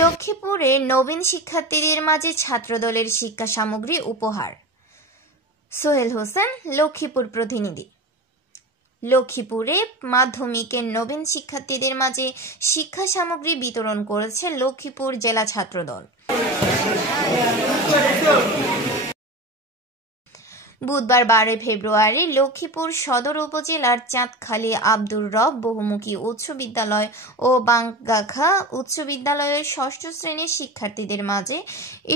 লক্ষ্মীপুরে নবীন শিক্ষার্থীদের মাঝে ছাত্রদলের শিক্ষা সামগ্রী উপহার। সোহেল হোসেন, লক্ষ্মীপুর প্রতিনিধি। লক্ষ্মীপুরে মাধ্যমিকের নবীন শিক্ষার্থীদের মাঝে শিক্ষা সামগ্রী বিতরণ করেছে লক্ষ্মীপুর জেলা ছাত্রদল। বুধবার 12 ফেব্রুয়ারি লক্ষ্মীপুর সদর উপজেলার চাঁদখালী আব্দুর রব বহুমুখী উচ্চ বিদ্যালয় ও বাঙ্গাখা উচ্চ বিদ্যালয়ের ষষ্ঠ শ্রেণীর শিক্ষার্থীদের মাঝে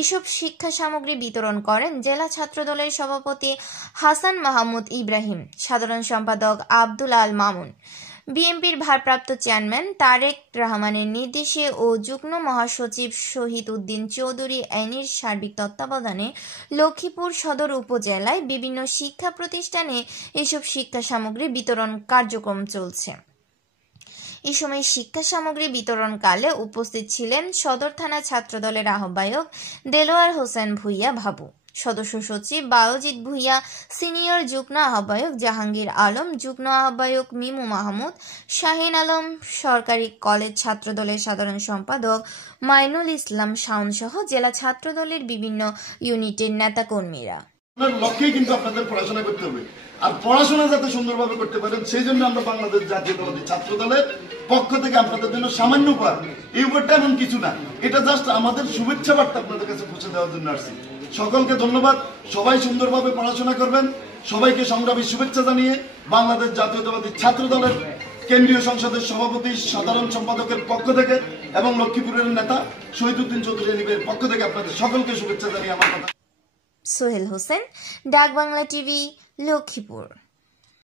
এসব শিক্ষা সামগ্রী বিতরণ করেন জেলা ছাত্রদলের সভাপতি হাসান মাহমুদ ইব্রাহিম, সাধারণ সম্পাদক আব্দুল আল মামুন, বিএনপির ভারপ্রাপ্ত চেয়ারম্যান তারেক রহমানের নির্দেশে ও যুগ্ম মহাসচিব শহীদ উদ্দিন চৌধুরী এনির সার্বিক তত্ত্বাবধানে লক্ষ্মীপুর সদর উপজেলায় বিভিন্ন শিক্ষা প্রতিষ্ঠানে এসব শিক্ষা সামগ্রী বিতরণ কার্যক্রম চলছে। এ সময় শিক্ষা সামগ্রী বিতরণকালে উপস্থিত ছিলেন সদর থানা ছাত্রদলের আহ্বায়ক দেলোয়ার হোসেন ভূঁইয়া বাবু, সদস্য সচিব বায়জিৎ ভূঁইয়া, সিনিয়র যুগ্ম আহ্বায়ক জাহাঙ্গীর আলম, যুগ্ম আহ্বায়ক মিমু মাহমুদ, শাহিন আলম, সরকারি কলেজ ছাত্রদলের সাধারণ সম্পাদক মাইনুল ইসলাম শাওন সহ জেলা ছাত্রদলের বিভিন্ন ইউনিটের নেতাকর্মীরা। লক্ষ্যেই কিন্তু আপনাদের পড়াশোনা করতে হবে, আর পড়াশোনা যাতে সুন্দরভাবে করতে পারেন সেই জন্য আমরা বাংলাদেশ জাতীয়তাবাদী ছাত্রদলের পক্ষ থেকে আপনাদের জন্য সামান্য উপহার, এই উপহারটা এমন কিছু না, এটা জাস্ট আমাদের শুভেচ্ছা বার্তা আপনাদের কাছে পৌঁছে দেওয়ার জন্য আসছি। সকলকে ধন্যবাদ, সবাই সুন্দরভাবে পড়াশোনা করবেন, সবাইকে সংগ্রামী শুভেচ্ছা জানিয়ে বাংলাদেশ জাতীয়তাবাদী ছাত্রদলের কেন্দ্রীয় সংসদের সভাপতি সাধারণ সম্পাদকের পক্ষ থেকে এবং লক্ষ্মীপুরের নেতা শহীদ উদ্দিন চৌধুরী এনির পক্ষ থেকে আপনাদের সকলকে শুভেচ্ছা জানিয়ে আমার কথা। সোহেল হোসেন, ডাক বাংলা টিভি, লক্ষ্মীপুর।